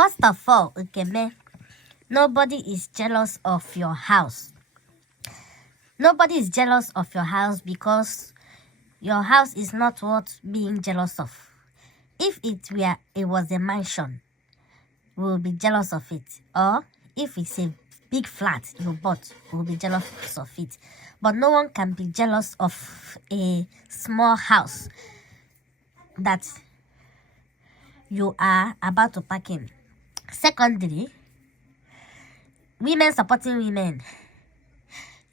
First of all, Ukeme, nobody is jealous of your house. Nobody is jealous of your house because your house is not worth being jealous of. If it was a mansion, we'll be jealous of it. Or if it's a big flat you bought, we'll be jealous of it. But no one can be jealous of a small house that you are about to pack in. Secondly, women supporting women.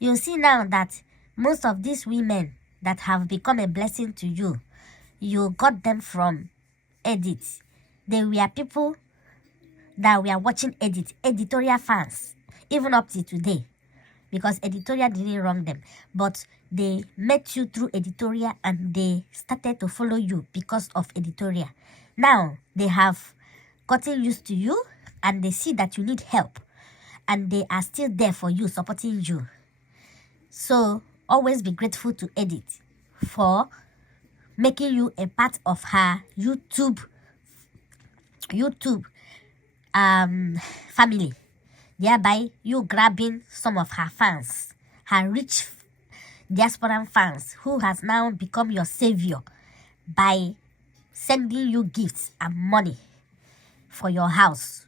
You see now that most of these women that have become a blessing to you, you got them from edits. They were people that were watching editorial fans, even up to today, because editorial didn't wrong them, but they met you through editorial and they started to follow you because of editorial. Now they have gotten used to you and they see that you need help and they are still there for you, supporting you. So always be grateful to Edit for making you a part of her YouTube family, thereby you grabbing some of her fans, her rich diaspora fans, who has now become your savior by sending you gifts and money for your house.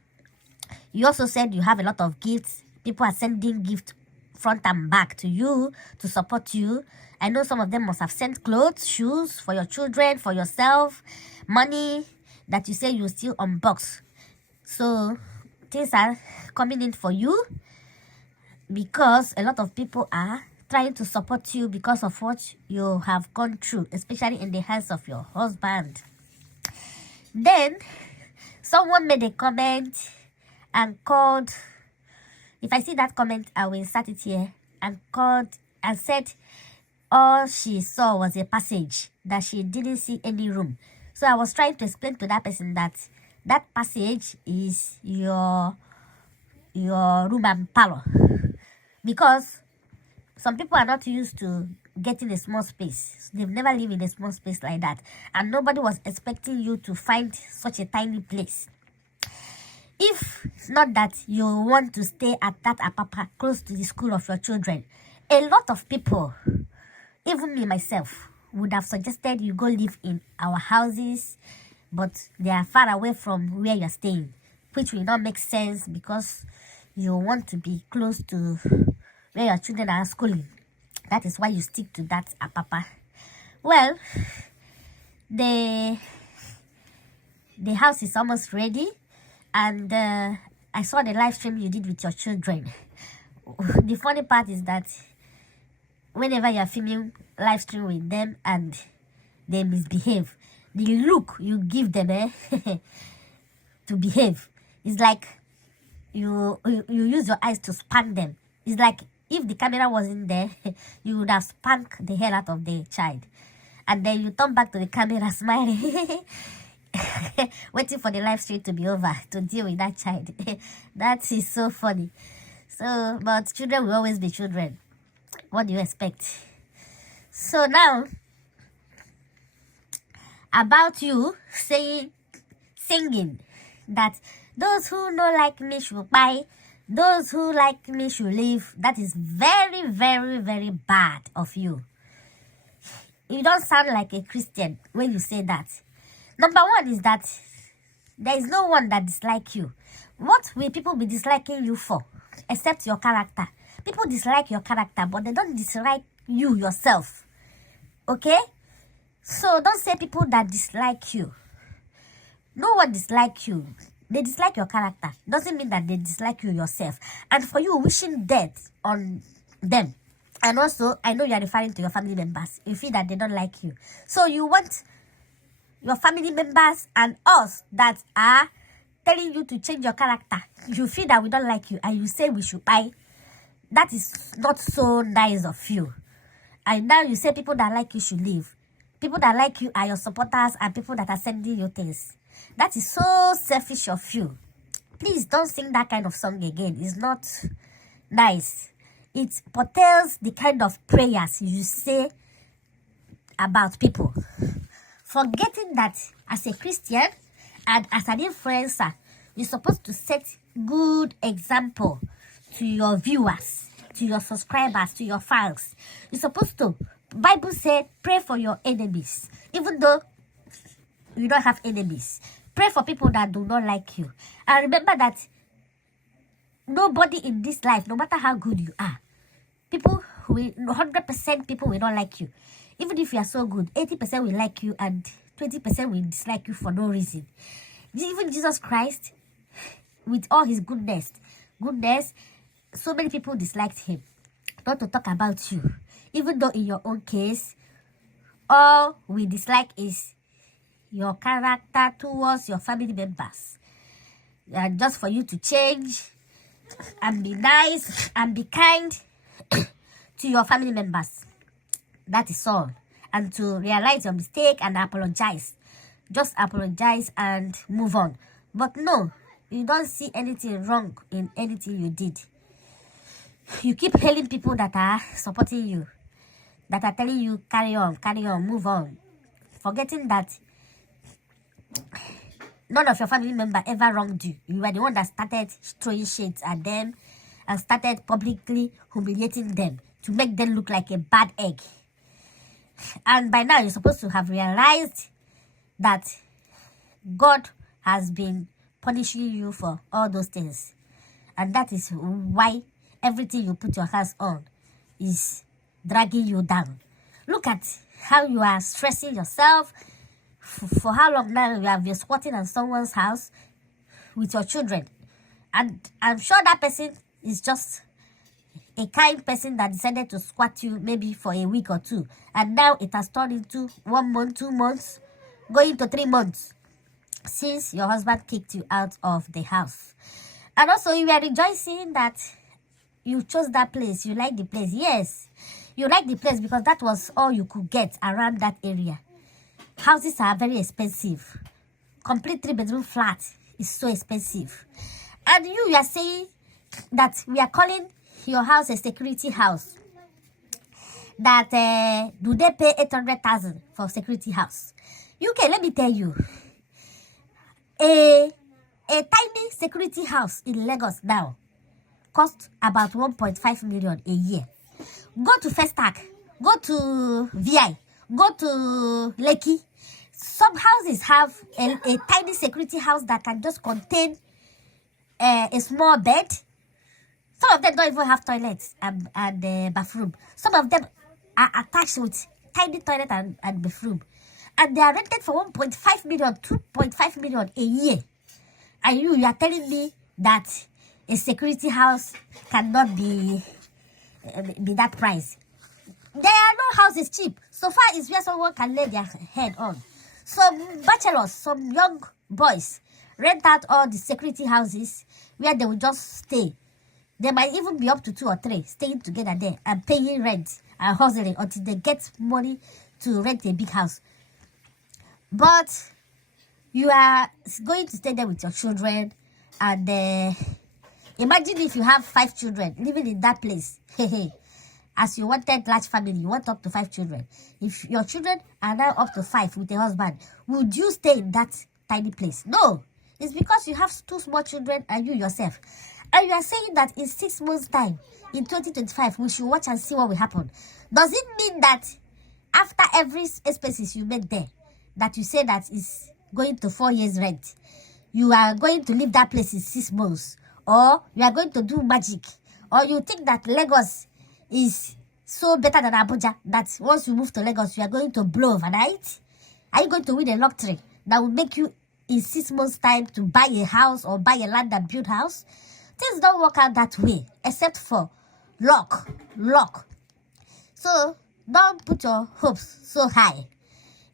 You also said you have a lot of gifts. People are sending gifts front and back to you to support you. I know some of them must have sent clothes, shoes for your children, for yourself, money that you say you still unbox. So things are coming in for you because a lot of people are trying to support you because of what you have gone through, especially in the hands of your husband. Then someone made a comment and called, if I see that comment, I will insert it here, and called and said all she saw was a passage, that she didn't see any room. So I was trying to explain to that person that that passage is your room and parlor, because some people are not used to getting a small space. They've never lived in a small space like that, and nobody was expecting you to find such a tiny place. If it's not that you want to stay at that apapa close to the school of your children, a lot of people, even me myself, would have suggested you go live in our houses, but they are far away from where you're staying, which will not make sense because you want to be close to where your children are schooling. That is why you stick to that apapa. Well, the house is almost ready, and I saw the live stream you did with your children. The funny part is that whenever you're filming live stream with them and they misbehave, the look you give them to behave is like you use your eyes to spank them. It's like if the camera wasn't there, you would have spanked the hell out of the child, and then you turn back to the camera smiling waiting for the live stream to be over to deal with that child. That is so funny. So, but children will always be children. What do you expect? So now, about you singing that those who don't like me should buy, those who like me should leave. That is very, very, very bad of you. You don't sound like a Christian when you say that. Number one is that there is no one that dislikes you. What will people be disliking you for? Except your character. People dislike your character, but they don't dislike you yourself. Okay? So don't say people that dislike you. No one dislikes you. They dislike your character. Doesn't mean that they dislike you yourself. And for you wishing death on them. And also, I know you are referring to your family members. You feel that they don't like you. So you want your family members and us that are telling you to change your character. You feel that we don't like you and you say we should buy. That is not so nice of you. And now you say people that like you should leave. People that like you are your supporters and people that are sending you things. That is so selfish of you. Please don't sing that kind of song again. It's not nice. It portrays the kind of prayers you say about people. Forgetting that as a Christian and as an influencer, You're supposed to set good example to your viewers, to your subscribers, to your fans. You're supposed to. Bible said, pray for your enemies. Even though you don't have enemies, pray for people that do not like you. And remember that nobody in this life, no matter how good you are, people will 100% people will not like you. Even if you are so good, 80% will like you and 20% will dislike you for no reason. Even Jesus Christ, with all his goodness, so many people disliked him. Not to talk about you. Even though in your own case, all we dislike is your character towards your family members. And just for you to change and be nice and be kind to your family members. That is all. And to realize your mistake and apologize. Just apologize and move on. But no, you don't see anything wrong in anything you did. You keep hailing people that are supporting you, that are telling you carry on, move on. Forgetting that none of your family member ever wronged you. You were the one that started throwing shades at them and started publicly humiliating them to make them look like a bad egg. And by now, you're supposed to have realized that God has been punishing you for all those things. And that is why everything you put your hands on is dragging you down. Look at how you are stressing yourself. For how long now you have been squatting on someone's house with your children. And I'm sure that person is just a kind person that decided to squat you maybe for a week or two. And now it has turned into 1 month, 2 months, going to 3 months since your husband kicked you out of the house. And also you are rejoicing that you chose that place. You like the place. Yes, you like the place because that was all you could get around that area. Houses are very expensive. Complete 3-bedroom flat is so expensive. And you are saying that we are calling your house a security house. That do they pay 800,000 for security house? UK, let me tell you, a tiny security house in Lagos now costs about 1.5 million a year. Go to Festac, go to VI, go to Lekki. Some houses have a tiny security house that can just contain a small bed. Some of them don't even have toilets and bathroom. Some of them are attached with tiny toilet and bathroom. And they are rented for 1.5 million, 2.5 million a year. And you are telling me that a security house cannot be that price. There are no houses cheap. So far is where someone can lay their head on. Some bachelors, some young boys rent out all the security houses where they will just stay. They might even be up to 2 or 3 staying together there and paying rent and hustling until they get money to rent a big house. But you are going to stay there with your children and imagine if you have 5 children living in that place. As you wanted large family, you want up to 5 children. If your children are now up to 5 with a husband, would you stay in that tiny place? No. It's because you have 2 small children and you yourself. And you are saying that in 6 months' time, in 2025, we should watch and see what will happen. Does it mean that after every expenses you make there, that you say that is going to 4 years rent, you are going to leave that place in 6 months? Or you are going to do magic? Or you think that Lagos is so better than Abuja that once you move to Lagos, you are going to blow overnight? Are you going to win a lottery that will make you in 6 months' time to buy a house or buy a land and build house? Things don't work out that way, except for luck. So don't put your hopes so high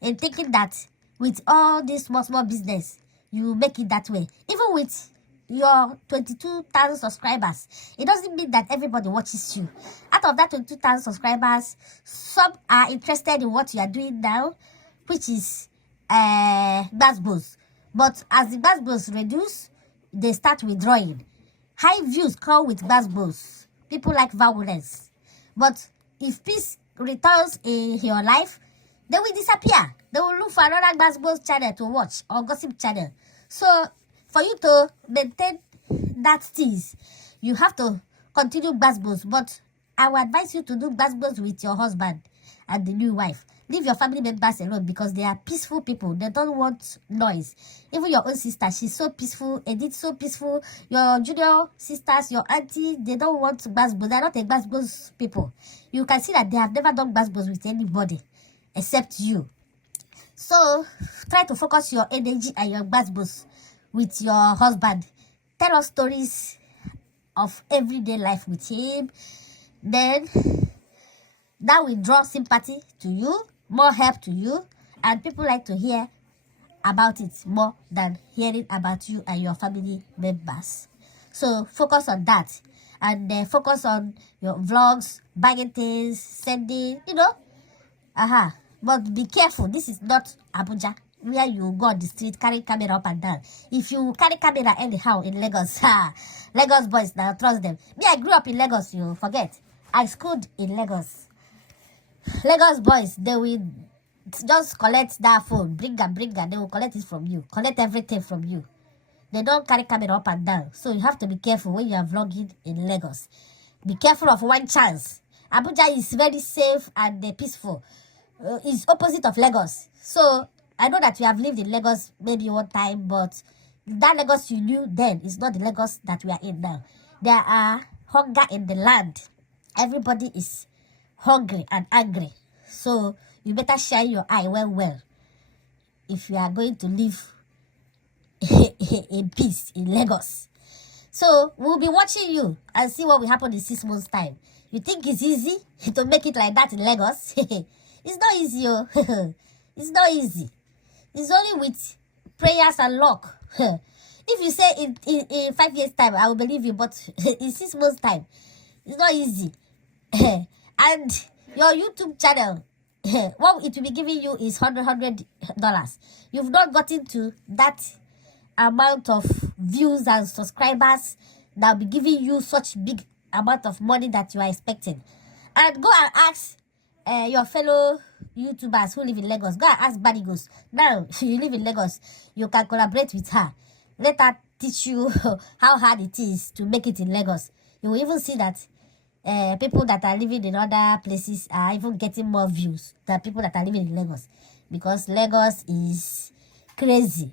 in thinking that with all this small business, you will make it that way. Even with your 22,000 subscribers, it doesn't mean that everybody watches you. Out of that 22,000 subscribers, some are interested in what you are doing now, which is Basbos. But as the Basbos reduce, they start withdrawing. High views come with Basbos. People like violence. But if peace returns in your life, they will disappear. They will look for another Basbos channel to watch or gossip channel. So For you to maintain that things, you have to continue gbasgbos. But I will advise you to do gbasgbos with your husband and the new wife. Leave your family members alone because they are peaceful people. They don't want noise. Even your own sister, she's so peaceful. Edith, so peaceful. Your junior sisters, your auntie, they don't want gbasgbos. They're not a gbasgbos people. You can see that they have never done gbasgbos with anybody except you. So try to focus your energy and your gbasgbos with your husband. Tell us stories of everyday life with him. Then that will draw sympathy to you, more help to you, and people like to hear about it more than hearing about you and your family members. So focus on that, and focus on your vlogs, buying things, sending, but be careful. This is not Abuja, where you go on the street carry camera up and down. If you carry camera anyhow in Lagos, Lagos boys, now trust them. Me, I grew up in Lagos, you forget. I schooled in Lagos. Lagos boys, they will just collect that phone, bring them, they will collect it from you, collect everything from you. They don't carry camera up and down. So you have to be careful when you are vlogging in Lagos. Be careful of one chance. Abuja is very safe and peaceful. It's opposite of Lagos. So I know that you have lived in Lagos maybe one time, but that Lagos you knew then is not the Lagos that we are in now. There are hunger in the land. Everybody is hungry and angry. So you better shine your eye well if you are going to live in peace in Lagos. So we'll be watching you and see what will happen in 6 months' time. You think it's easy to make it like that in Lagos? It's not easy, It's not easy. It's only with prayers and luck. If you say in 5 years' time, I will believe you, but in 6 months' time, it's not easy. And your YouTube channel, what it will be giving you is $100. You've not gotten to that amount of views and subscribers that will be giving you such big amount of money that you are expecting. And go and ask your fellow YouTubers who live in Lagos. Go and ask Badigos. Now you live in Lagos, you can collaborate with her. Let her teach you how hard it is to make it in Lagos. You will even see that people that are living in other places are even getting more views than people that are living in Lagos, because Lagos is crazy.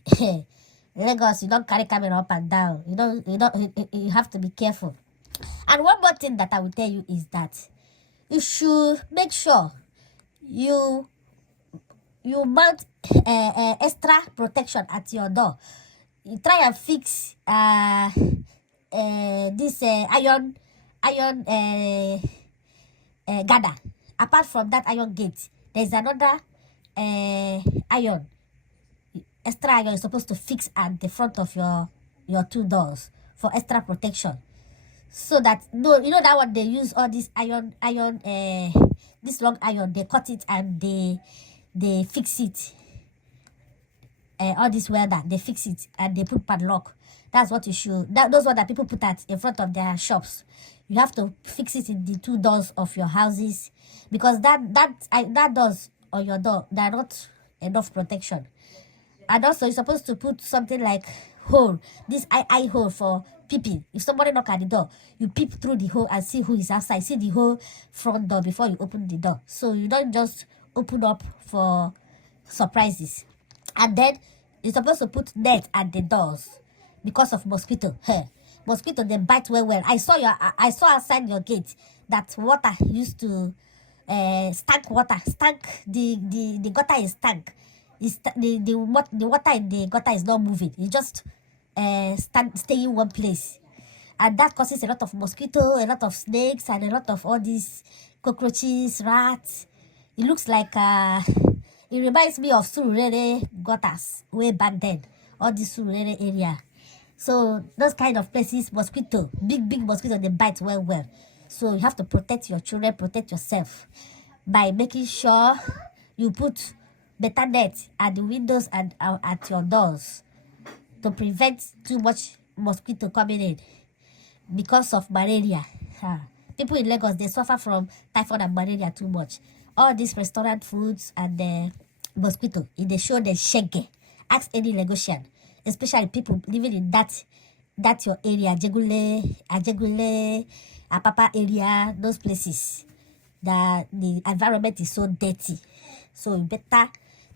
Lagos, you don't carry camera up and down. You have to be careful. And one more thing that I will tell you is that you should make sure you mount extra protection at your door. You try and fix this iron gather. Apart from that iron gate, there's another iron, extra iron is supposed to fix at the front of your 2 doors for extra protection. So that, no, that one they use all this iron, this long iron, they cut it and they fix it. All this welder, they fix it and they put padlock. That's what you should. Those ones that people put at in front of their shops. You have to fix it in the 2 doors of your houses, because that doors on your door, they are not enough protection. And also, you're supposed to put something like hole, this eye hole for peeping. If somebody knock at the door, you peep through the hole and see who is outside. See the whole front door before you open the door. So you don't just open up for surprises. And then you're supposed to put net at the doors because of mosquito. Mosquito, they bite well. I saw outside your gate that water used to stank water. The gutter is stank. The water in the gutter is not moving. It just stay in one place, and that causes a lot of mosquito, a lot of snakes, and a lot of all these cockroaches, rats. It looks like it reminds me of Surulere gutters way back then, all this Surulere area. So those kind of places, mosquito, big mosquito, they bite well. So you have to protect your children, protect yourself by making sure you put better net at the windows and at your doors to prevent too much mosquito coming in because of malaria. People in Lagos, they suffer from typhoid and malaria too much. All these restaurant foods and the mosquito, if they show the shege, ask any Lagosian. especially people living in that your area, Ajegule, Apapa area, those places. The environment is so dirty. So you better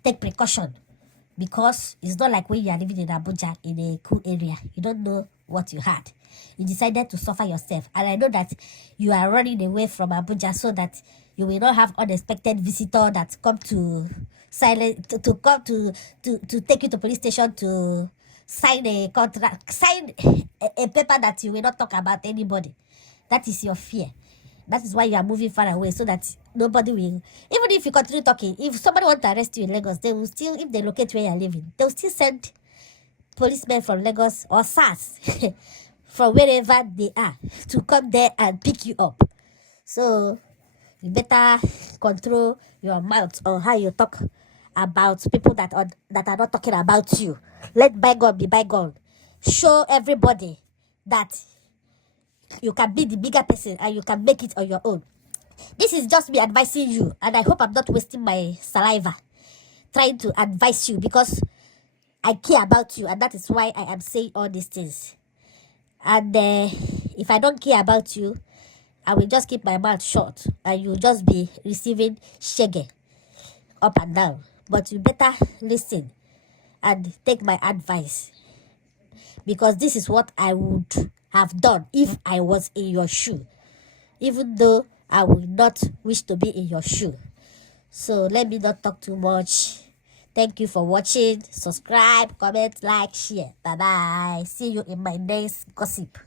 take precaution, because it's not like when you are living in Abuja in a cool area. You don't know what you had. You decided to suffer yourself. And I know that you are running away from Abuja so that you will not have unexpected visitor that come to come to take you to police station to sign a contract, sign a paper that you will not talk about anybody. That is your fear. That is why you are moving far away, so that nobody will. Even if you continue talking, if somebody want to arrest you in Lagos, they will still, if they locate where you are living, they will still send policemen from Lagos or SARS from wherever they are to come there and pick you up. So you better control your mouth on how you talk about people that are not talking about you. Let bygone be bygone. Show everybody that you can be the bigger person and you can make it on your own. This is just me advising you, and I hope I'm not wasting my saliva trying to advise you, because I care about you, and that is why I am saying all these things. And if I don't care about you, I will just keep my mouth shut, and you'll just be receiving shege up and down. But you better listen and take my advice, because this is what I would have done if I was in your shoe, even though I would not wish to be in your shoe. So let me not talk too much. Thank you for watching. Subscribe, comment, like, share. Bye bye. See you in my next gossip.